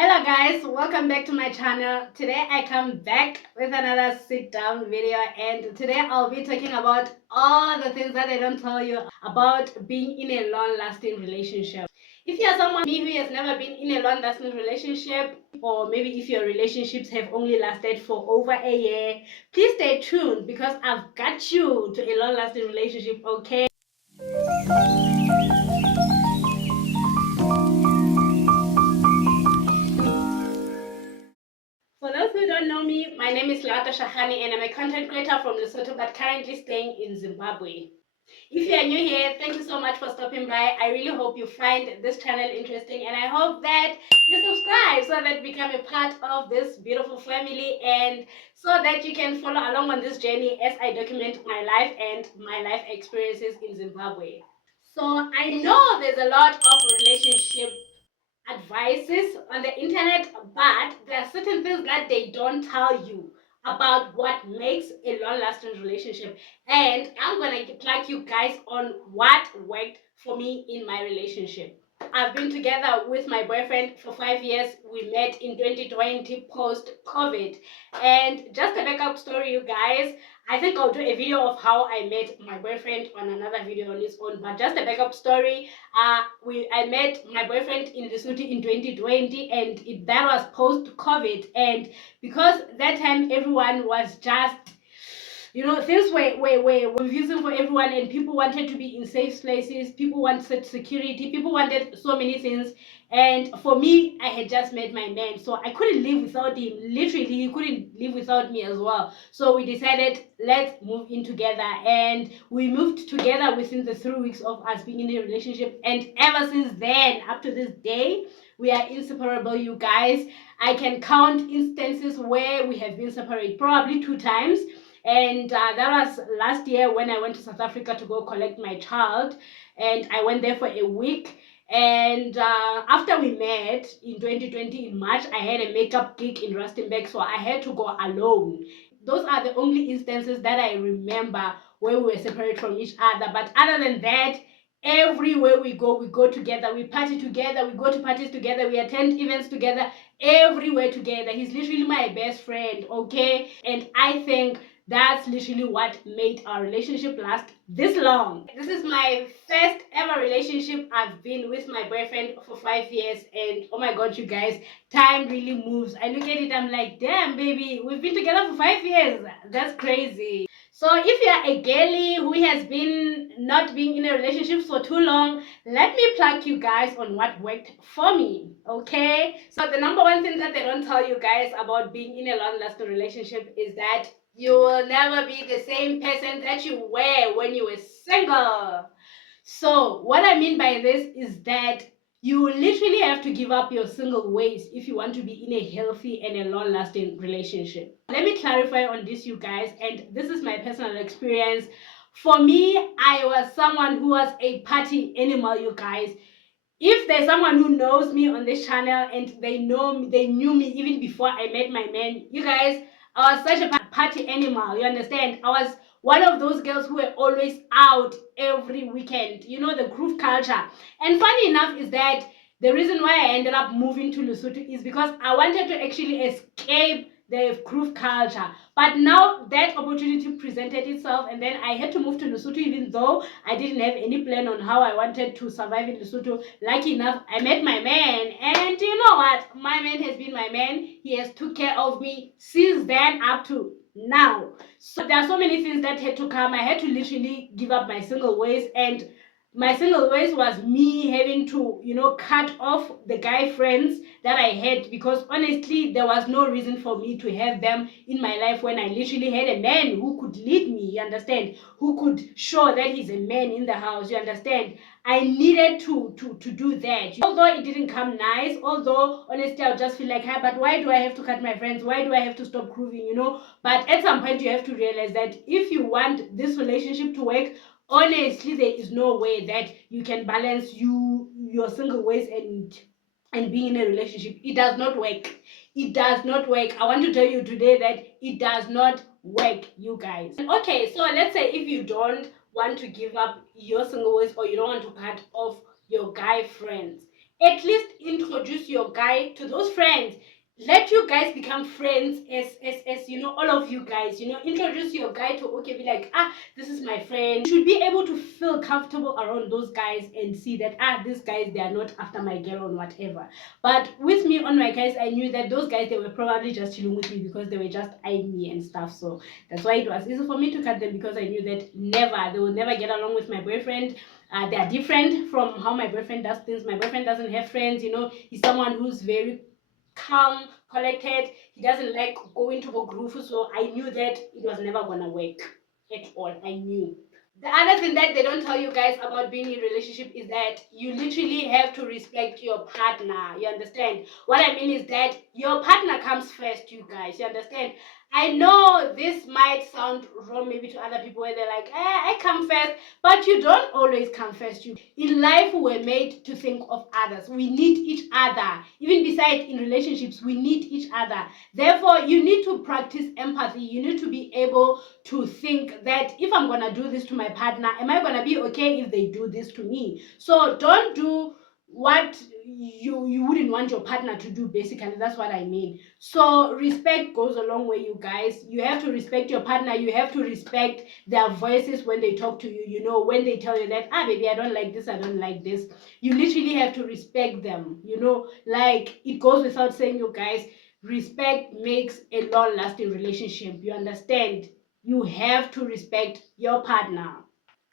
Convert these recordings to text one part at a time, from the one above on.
Hello guys, welcome back to my channel. Today I come back with another sit down video, and today I'll be talking about all the things that I don't tell you about being in a long lasting relationship. If you're someone like me who has never been in a long lasting relationship, or maybe if your relationships have only lasted for over a year, please stay tuned because I've got you to a long lasting relationship, okay? For those who don't know me, my name is Lata Shahani and I'm a content creator from Lesotho but currently staying in Zimbabwe. If you are new here, thank you so much for stopping by. I really hope you find this channel interesting and I hope that you subscribe so that you become a part of this beautiful family and so that you can follow along on this journey as I document my life and my life experiences in Zimbabwe. So I know there's a lot of relationship advices on the internet, but there are certain things that they don't tell you about what makes a long-lasting relationship. And I'm gonna plug you guys on what worked for me in my relationship. I've been together with my boyfriend for 5 years. We met in 2020 post COVID. And just a backup story, you guys. I think I'll do a video of how I met my boyfriend on another video on its own. But just a backup story. I met my boyfriend in Lesotho in 2020, and that was post COVID. And because that time everyone was just things were confusing for everyone, and people wanted to be in safe places, people wanted security, people wanted so many things. And for me, I had just met my man, so I couldn't live without him. Literally, he couldn't live without me as well. So we decided, let's move in together. And we moved together within the 3 weeks of us being in a relationship. And ever since then, up to this day, we are inseparable, you guys. I can count instances where we have been separated, probably 2 times. And that was last year when I went to South Africa to go collect my child. And I went there for a week. And after we met in 2020 in March, I had a makeup gig in Rustenburg, so I had to go alone. Those are the only instances that I remember where we were separated from each other. But other than that, everywhere we go together, we party together, we go to parties together, we attend events together, everywhere together. He's literally my best friend, okay? And I think that's literally what made our relationship last this long. This is my first ever relationship. I've been with my boyfriend for 5 years, and oh my god, you guys, time really moves. I look at it, I'm like, damn, baby, we've been together for 5 years. That's crazy. So if you are a girly who has been not being in a relationship for too long, let me plug you guys on what worked for me, okay? So the number one thing that they don't tell you guys about being in a long-lasting relationship is that you will never be the same person that you were when you were single. So what I mean by this is that you literally have to give up your single ways if you want to be in a healthy and a long-lasting relationship. Let me clarify on this, you guys, and this is my personal experience. For me, I was someone who was a party animal, you guys. If there's someone who knows me on this channel and they know me, they knew me even before I met my man, you guys, I was such a party animal, you understand? I was one of those girls who were always out every weekend, the groove culture. And funny enough is that the reason why I ended up moving to Lesotho is because I wanted to actually escape the groove culture. But now that opportunity presented itself, and then I had to move to Lesotho, even though I didn't have any plan on how I wanted to survive in Lesotho. Lucky enough, I met my man, and you know what? My man has been my man. He has took care of me since then up to now. So there are so many things that had to come. I had to literally give up my single ways, and my single ways was me having to cut off the guy friends that I had, because honestly there was no reason for me to have them in my life when I literally had a man who could lead me, you understand, who could show that he's a man in the house, you understand. I needed to do that, although it didn't come nice, although honestly I'll just feel like, hey, but why do I have to cut my friends, why do I have to stop grooving, but at some point you have to realize that if you want this relationship to work, honestly there is no way that you can balance your single ways and being in a relationship. It does not work. It does not work. I want to tell you today that it does not work, you guys. Okay, so let's say if you don't want to give up your single ways, or you don't want to cut off your guy friends, At least introduce your guy to those friends. Let you guys become friends as you know, all of you guys, you know, introduce your guy to, okay, be like, this is my friend. You should be able to feel comfortable around those guys and see that, these guys, they are not after my girl or whatever. But with me on my guys, I knew that those guys, they were probably just chilling with me because they were just eyeing me and stuff. So that's why it was easy for me to cut them, because I knew that they will never get along with my boyfriend. They are different from how my boyfriend does things. My boyfriend doesn't have friends, you know. He's someone who's very calm, collected. He doesn't like going to the groove. So I knew that it was never gonna work at all. I knew. The other thing that they don't tell you guys about being in a relationship is that you literally have to respect your partner. You understand? What I mean is that your partner comes first, you guys. You understand? I know this might sound wrong maybe to other people where they're like, I come first, but you don't always come first. You in life, we were made to think of others. We need each other. Even besides in relationships, we need each other. Therefore, you need to practice empathy. You need to be able to think that if I'm gonna do this to my partner, am I gonna be okay if they do this to me? So don't do what you wouldn't want your partner to do. Basically, that's what I mean. So respect goes a long way, you guys. You have to respect your partner. You have to respect their voices when they talk to you. You know, when they tell you that, baby, I don't like this, I don't like this, you literally have to respect them. You know, like, it goes without saying, you guys, respect makes a long lasting relationship. You understand? You have to respect your partner.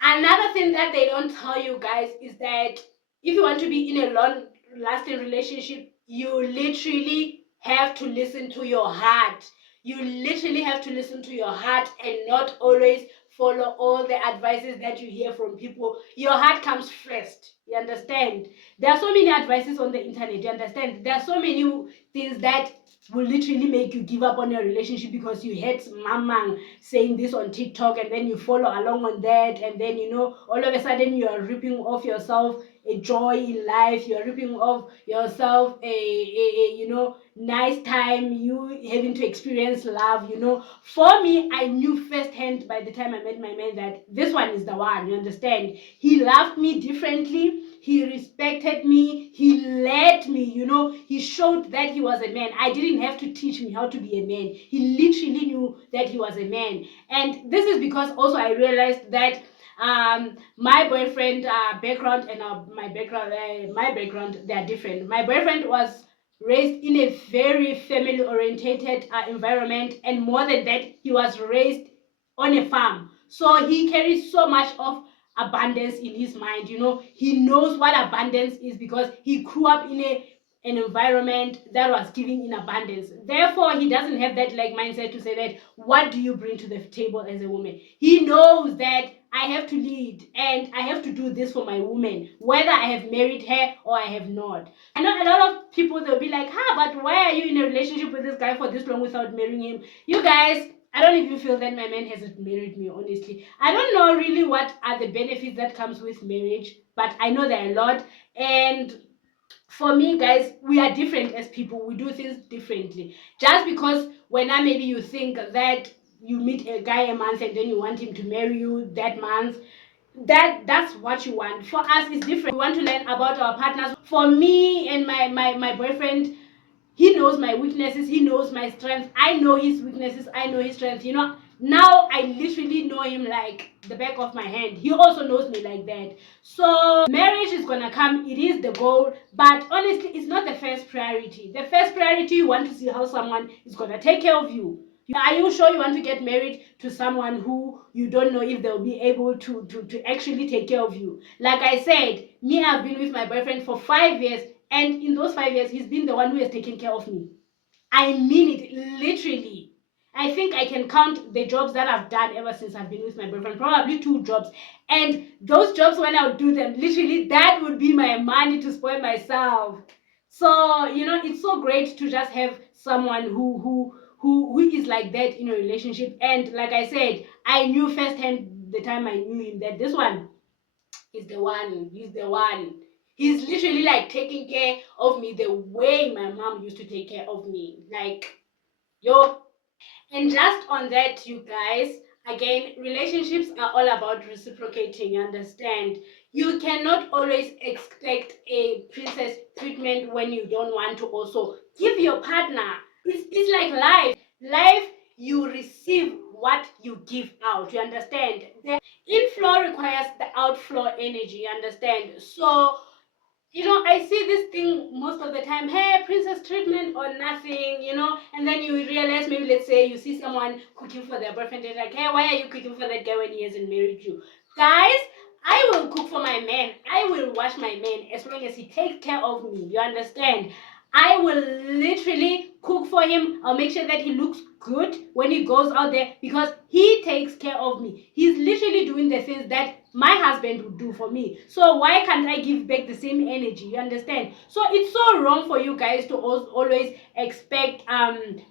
Another thing that they don't tell you guys is that if you want to be in a long lasting relationship, you literally have to listen to your heart. You literally have to listen to your heart and not always follow all the advices that you hear from people. Your heart comes first. You understand? There are so many advices on the internet. You understand? There are so many things that will literally make you give up on your relationship because you heard mama saying this on TikTok, and then you follow along on that, and then, you know, all of a sudden you are ripping off yourself a joy in life. You are ripping off yourself a you know, nice time, you having to experience love. You know, for me, I knew firsthand by the time I met my man that this one is the one. You understand? He loved me differently. He respected me. He led me, you know. He showed that he was a man. I didn't have to teach him how to be a man. He literally knew that he was a man. And this is because also I realized that my boyfriend background and my background, they are different. My boyfriend was raised in a very family orientated environment, and more than that, he was raised on a farm. So he carries so much of abundance in his mind. You know, he knows what abundance is because he grew up in an environment that was giving in abundance. Therefore, he doesn't have that like mindset to say that, what do you bring to the table as a woman? He knows that I have to lead and I have to do this for my woman, whether I have married her or I have not. I know a lot of people, they'll be like, but why are you in a relationship with this guy for this long without marrying him? You guys, I don't even feel that my man hasn't married me, honestly. I don't know really what are the benefits that comes with marriage, but I know there are a lot. And for me, guys, we are different as people. We do things differently. Just because when maybe you think that you meet a guy a month and then you want him to marry you that month, that's what you want. For us, it's different. We want to learn about our partners. For me and my boyfriend, he knows my weaknesses, he knows my strengths, I know his weaknesses, I know his strengths. You know, now I literally know him like the back of my hand. He also knows me like that. So marriage is gonna come, it is the goal, but honestly, it's not the first priority. The first priority, you want to see how someone is gonna take care of you. Are you sure you want to get married to someone who you don't know if they'll be able to actually take care of you? Like I said, me, I've been with my boyfriend for 5 years, and in those 5 years, he's been the one who has taken care of me. I mean it, literally. I think I can count the jobs that I've done ever since I've been with my boyfriend, probably 2 jobs. And those jobs, when I would do them, literally, that would be my money to spoil myself. So, you know, it's so great to just have someone who is like that in a relationship. And like I said, I knew firsthand the time I knew him that this one is the one. He's the one. He's literally like taking care of me the way my mom used to take care of me. Like, yo. And just on that, you guys, again, relationships are all about reciprocating, you understand? You cannot always expect a princess treatment when you don't want to also give your partner. It's like life, you receive what you give out, you understand? The inflow requires the outflow energy, you understand? So I see this thing most of the time, hey, princess treatment or nothing, and then you realize, maybe let's say you see someone cooking for their boyfriend, they're like, hey, why are you cooking for that guy when he hasn't married you? Guys, I will cook for my man. I will wash my man as long as he takes care of me. You understand? I will literally cook for him. I'll make sure that he looks good when he goes out there because he takes care of me. He's literally doing the things that my husband would do for me. So why can't I give back the same energy? You understand? So it's so wrong for you guys to always expect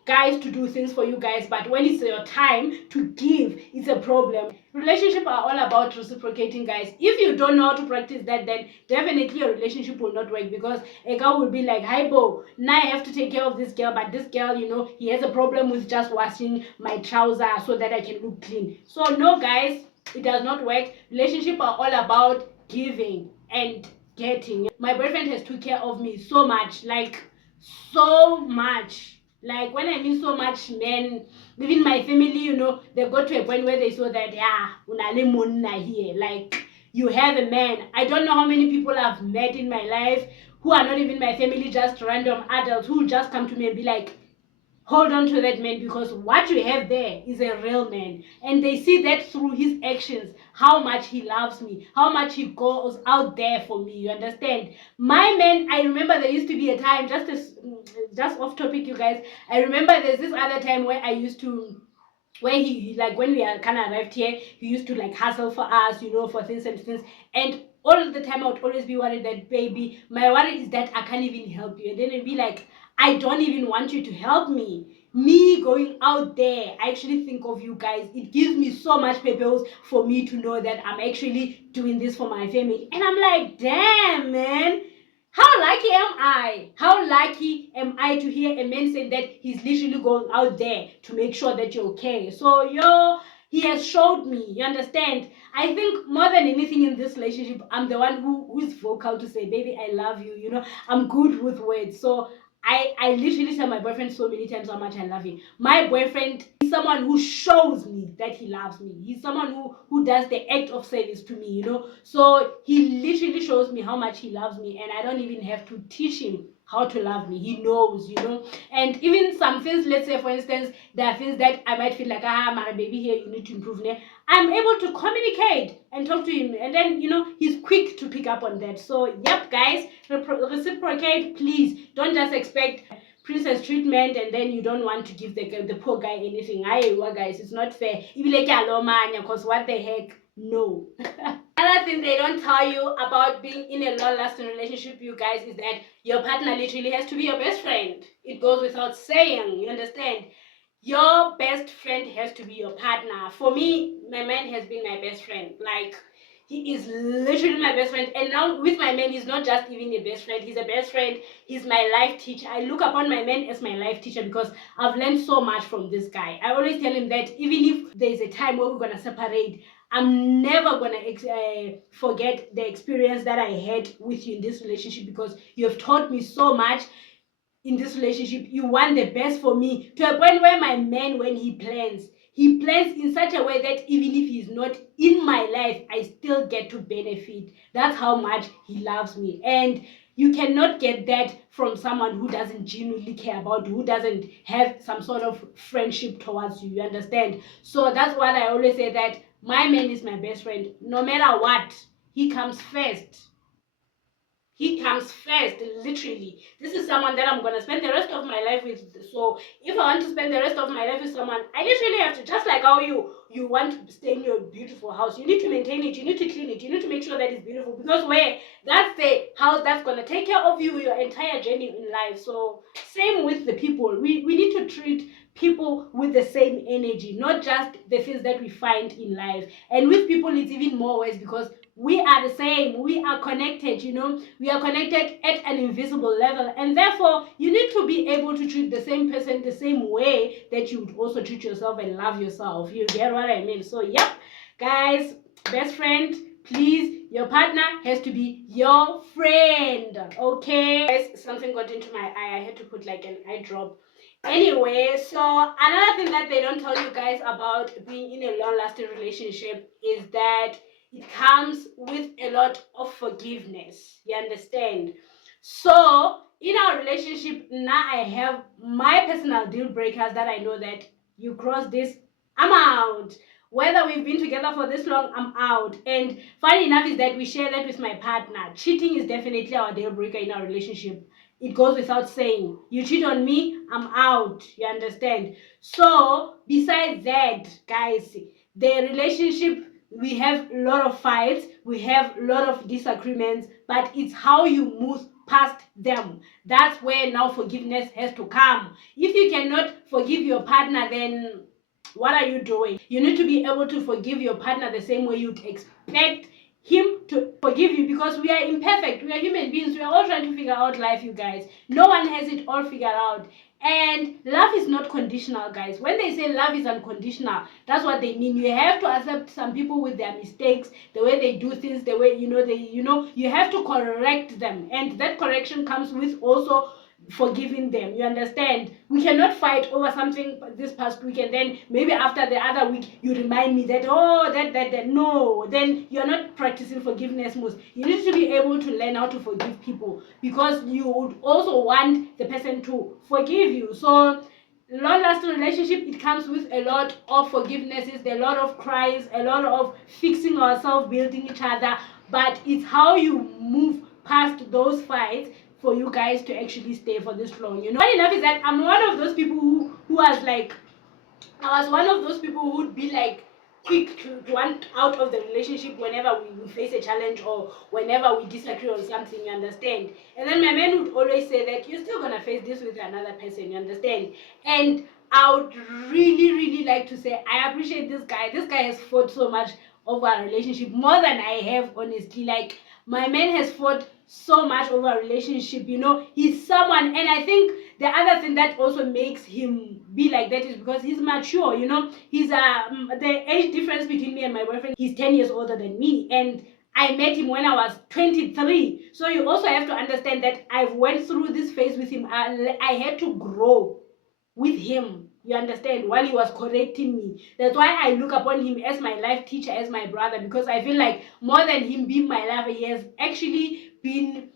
guys to do things for you guys, but when it's your time to give, it's a problem. Relationships are all about reciprocating, guys. If you don't know how to practice that, then definitely your relationship will not work, because a girl will be like, hi bo, now I have to take care of this girl, but this girl, he has a problem with just washing my trouser so that I can look clean. So no, guys, it does not work. Relationships are all about giving and getting. My boyfriend has took care of me so much, like so much. Like when I mean so much, man, even my family, they got to a point where they saw that, yeah, unale monna here. Like, you have a man. I don't know how many people I've met in my life who are not even my family, just random adults who just come to me and be like, hold on to that man, because what you have there is a real man, and they see that through his actions, how much he loves me, how much he goes out there for me. You understand? My man, I remember there used to be a time, just off topic, you guys, I remember there's this other time where I used to, where he, like, when we are kind of arrived here, he used to like hustle for us, for things and things. And all the time I would always be worried that, baby, my worry is that I can't even help you. And then it'd be like, I don't even want you to help me. Me going out there, I actually think of you guys. It gives me so much purpose for me to know that I'm actually doing this for my family. And I'm like, damn, man. How lucky am I? How lucky am I to hear a man say that he's literally going out there to make sure that you're okay? So, he has showed me, you understand? I think more than anything in this relationship, I'm the one who's vocal to say, baby, I love you, I'm good with words. So I literally tell my boyfriend so many times how much I love him. My boyfriend is someone who shows me that he loves me. He's someone who does the act of service to me, So he literally shows me how much he loves me, and I don't even have to teach him how to love me. He knows, And even some things, let's say for instance, there are things that I might feel like, my baby, here you need to improve. I'm able to communicate and talk to him, and then he's quick to pick up on that. So yep, guys, reciprocate, please. Don't just expect princess treatment and then you don't want to give the poor guy anything. Guys, it's not fair. You be like, because what the heck? No. Another thing they don't tell you about being in a long-lasting relationship, you guys, is that your partner literally has to be your best friend. It goes without saying, you understand? Your best friend has to be your partner. For me, my man has been my best friend. Like, he is literally my best friend. And now with my man, he's not just even a best friend. He's a best friend. He's my life teacher. I look upon my man as my life teacher because I've learned so much from this guy. I always tell him that even if there's a time where we're going to separate, I'm never going to forget the experience that I had with you in this relationship, because you have taught me so much in this relationship. You want the best for me, to a point where my man, when he plans in such a way that even if he's not in my life, I still get to benefit. That's how much he loves me. And you cannot get that from someone who doesn't genuinely care about you, who doesn't have some sort of friendship towards you. You understand? So that's what I always say, that my man is my best friend. No matter what, he comes first. He comes first, literally. This is someone that I'm going to spend the rest of my life with. So if I want to spend the rest of my life with someone, I literally have to, just like how you want to stay in your beautiful house, you need to maintain it, you need to clean it, you need to make sure that it's beautiful, because that's the house that's going to take care of you your entire journey in life. So same with the people. We need to treat people with the same energy, not just the things that we find in life. And with people, it's even more ways, because we are the same. We are connected, We are connected at an invisible level. And therefore, you need to be able to treat the same person the same way that you would also treat yourself and love yourself. You get what I mean? So, yep, guys, best friend, please, Your partner has to be your friend. Okay? Guys, something got into my eye. I had to put like an eye drop. Anyway, so another thing that they don't tell you guys about being in a long-lasting relationship is that it comes with a lot of forgiveness. You understand? So in our relationship now, I have my personal deal breakers that I know that you cross this, I'm out. Whether we've been together for this long, I'm out. And funny enough is that we share that with my partner. Cheating is definitely our deal breaker in our relationship. It goes without saying. You cheat on me, I'm out. You understand? So besides that, guys, the relationship, we have a lot of fights, we have a lot of disagreements, but it's how you move past them. That's where now forgiveness has to come. If you cannot forgive your partner, then what are you doing? You need to be able to forgive your partner the same way you'd expect him to forgive you, because we are imperfect. We are human beings. We are all trying to figure out life, you guys. No one has it all figured out. And love is not conditional, guys. When they say love is unconditional, that's what they mean. You have to accept some people with their mistakes, the way they do things, the way you have to correct them. And that correction comes with also forgiving them. You understand? We cannot fight over something this past week and then maybe after the other week you remind me that that no, then you're not practicing forgiveness most. You need to be able to learn how to forgive people, because you would also want the person to forgive you. So long-lasting relationship, it comes with a lot of forgivenesses, a lot of cries, a lot of fixing ourselves, building each other, but it's how you move past those fights for you guys to actually stay for this long. Funny enough is that I'm one of those people who was like, I was one of those people who would be like quick to want out of the relationship whenever we face a challenge or whenever we disagree on something, you understand? And then my man would always say that you're still gonna face this with another person, you understand? And I would really, really like to say I appreciate this guy. This guy has fought so much over our relationship, more than I have, honestly. Like, my man has fought so much over a relationship. He's someone, and I think the other thing that also makes him be like that is because he's mature. He's the age difference between me and my boyfriend, he's 10 years older than me, and I met him when I was 23. So you also have to understand that I've went through this phase with him. I had to grow with him, you understand, while he was correcting me. That's why I look upon him as my life teacher, as my brother, because I feel like more than him being my lover, he has actually been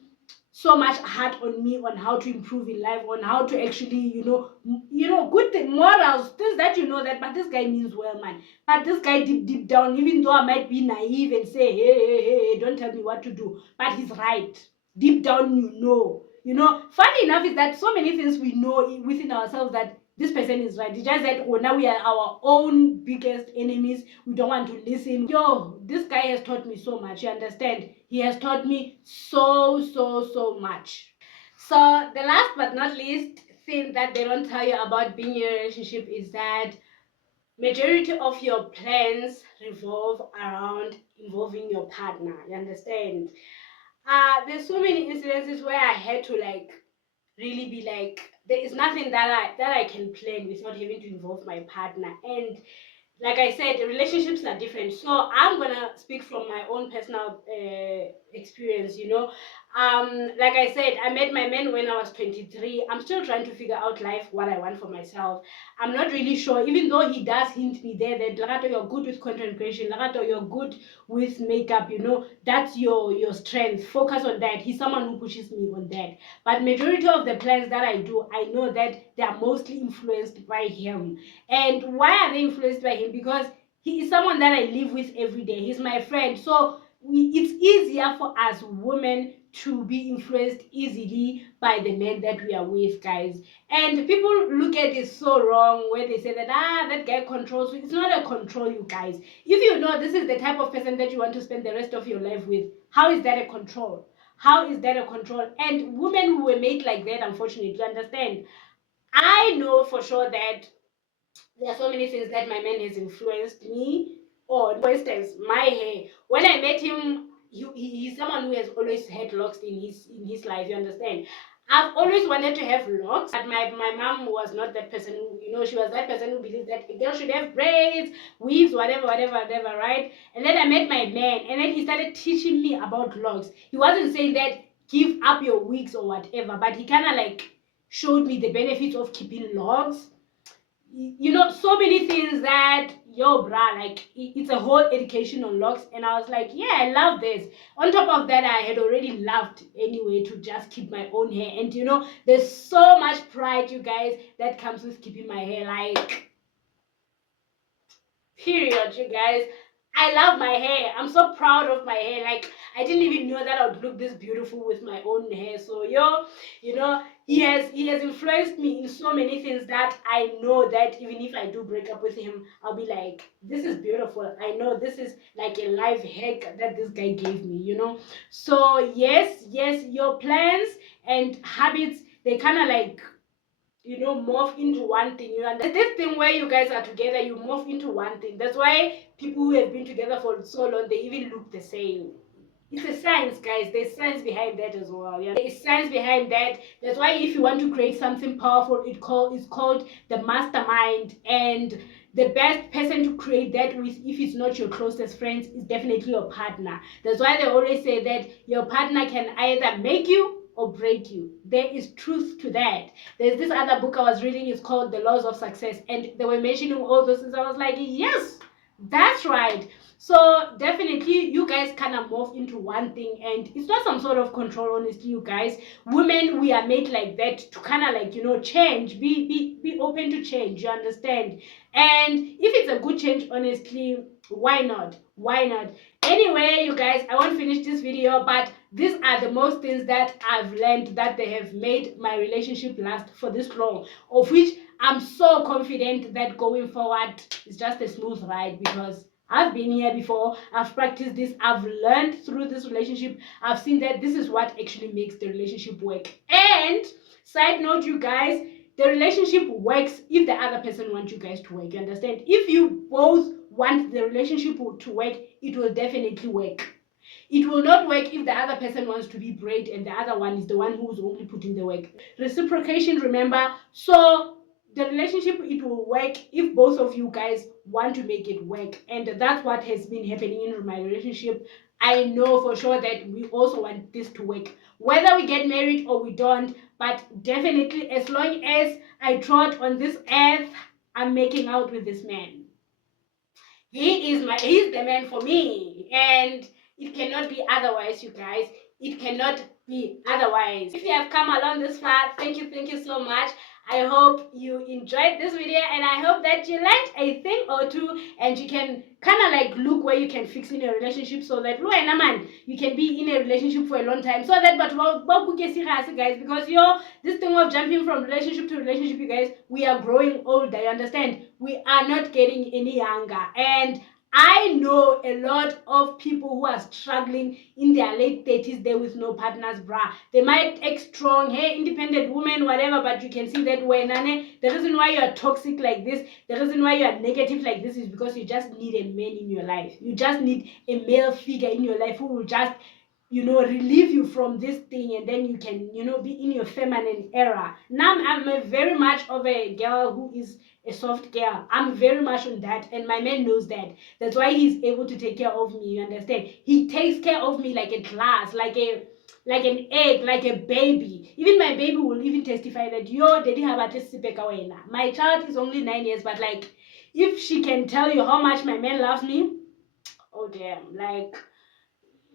so much hard on me on how to improve in life, on how to actually, good thing, morals, things that that, but this guy means well, man. But this guy deep down, even though I might be naive and say, hey, don't tell me what to do, but he's right. Deep down, funny enough is that so many things we know within ourselves that this person is right. It's just that now we are our own biggest enemies. We don't want to listen. Yo, this guy has taught me so much. You understand? He has taught me so much. So the last but not least thing that they don't tell you about being in a relationship is that majority of your plans revolve around involving your partner. You understand? There's so many incidences where I had to like really be like, there is nothing that I can plan without having to involve my partner. And like I said, the relationships are different. So I'm gonna speak from my own personal experience. Like I said, I met my man when I was 23. I'm still trying to figure out life, what I want for myself. I'm not really sure, even though he does hint me there that Lagato, you're good with content creation, Lagato, you're good with makeup, that's your strength. Focus on that. He's someone who pushes me on that. But majority of the plans that I do, I know that they are mostly influenced by him. And why are they influenced by him? Because he is someone that I live with every day. He's my friend. So it's easier for us women to be influenced easily by the men that we are with, guys. And people look at it so wrong where they say that that guy controls you. It's not a control, you guys. If you know this is the type of person that you want to spend the rest of your life with, how is that a control? How is that a control? And women who were made like that, unfortunately, understand. I know for sure that there are so many things that my man has influenced me on. For instance, my hair. When I met him, he's someone who has always had locks in his life. You understand? I've always wanted to have locks, but my mom was not that person who, she was that person who believed that a girl should have braids, weaves, whatever, right? And then I met my man, and then he started teaching me about locks. He wasn't saying that give up your wigs or whatever, but he kind of like showed me the benefits of keeping locks. So many things that bruh, like it's a whole education on locks, and I was like, yeah, I love this. On top of that, I had already loved anyway to just keep my own hair, and there's so much pride, you guys, that comes with keeping my hair, like, period, you guys. I love my hair. I'm so proud of my hair. Like, I didn't even know that I would look this beautiful with my own hair. So he has influenced me in so many things that I know that even if I do break up with him, I'll be like, this is beautiful. I know this is like a life hack that this guy gave me. So yes, your plans and habits, they kind of like morph into one thing. This thing where you guys are together, you morph into one thing. That's why people who have been together for so long, they even look the same. It's a science, guys. There's science behind that as well. Yeah, there's science behind that. That's why if you want to create something powerful, it's called the mastermind. And the best person to create that with, if it's not your closest friends, is definitely your partner. That's why they always say that your partner can either make you or break you. There is truth to that. There's this other book I was reading, it's called The Laws of Success, and they were mentioning all those things. I was like, yes, that's right. So definitely you guys kind of morph into one thing, and it's not some sort of control, honestly, you guys. Women, we are made like that to kind of like change, be open to change, you understand? And if it's a good change, honestly, why not? Anyway, you guys, I won't finish this video, but these are the most things that I've learned that they have made my relationship last for this long, of which I'm so confident that going forward is just a smooth ride, because I've been here before, I've practiced this, I've learned through this relationship, I've seen that this is what actually makes the relationship work. And side note, you guys, the relationship works if the other person wants you guys to work. You understand? If you both want the relationship to work, it will definitely work. It will not work if the other person wants to be brave and the other one is the one who's only putting the work. Reciprocation, remember. So the relationship, it will work if both of you guys want to make it work, and that's what has been happening in my relationship. I know for sure that we also want this to work, whether we get married or we don't. But definitely, as long as I trot on this earth, I'm making out with this man. He's the man for me, and it cannot be otherwise, you guys. It cannot be otherwise. If you have come along this far, thank you so much. I hope you enjoyed this video, and I hope that you learned a thing or two, and you can kind of like look where you can fix in your relationship, so that man, you can be in a relationship for a long time, so that but guys, because this thing of jumping from relationship to relationship, you guys, we are growing older, you understand? We are not getting any younger. And I know a lot of people who are struggling in their late 30s there with no partners, bruh. They might act strong, hey, independent woman, whatever, but you can see that when the reason why you are toxic like this, the reason why you are negative like this, is because you just need a man in your life. You just need a male figure in your life who will just relieve you from this thing, and then you can be in your feminine era. Now I'm a very much of a girl who is a soft girl. I'm very much on that, and my man knows that. That's why he's able to take care of me, you understand? He takes care of me like a glass, like an egg, like a baby. Even my baby will even testify that daddy my child is only 9 years, but like, if she can tell you how much my man loves me, oh damn, like,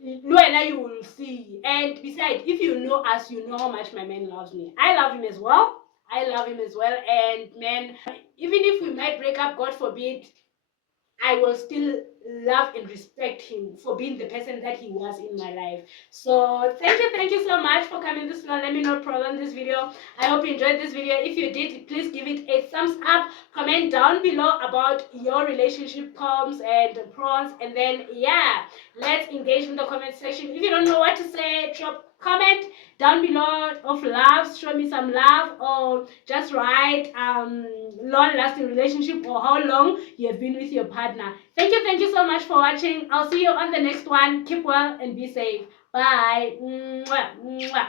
Luella, you will see. And besides, if you know us, you know how much my man loves me. I love him as well. And man, even if we might break up, God forbid, I will still love and respect him for being the person that he was in my life. So thank you so much for coming this long. Let me not prolong this video. I hope you enjoyed this video. If you did, please give it a thumbs up. Comment down below about your relationship cons and pros, and then yeah, let's engage in the comment section. If you don't know what to say, drop comment down below of love, show me some love, or just write long lasting relationship, or how long you have been with your partner. Thank you so much for watching. I'll see you on the next one. Keep well and be safe. Bye. Mwah, mwah.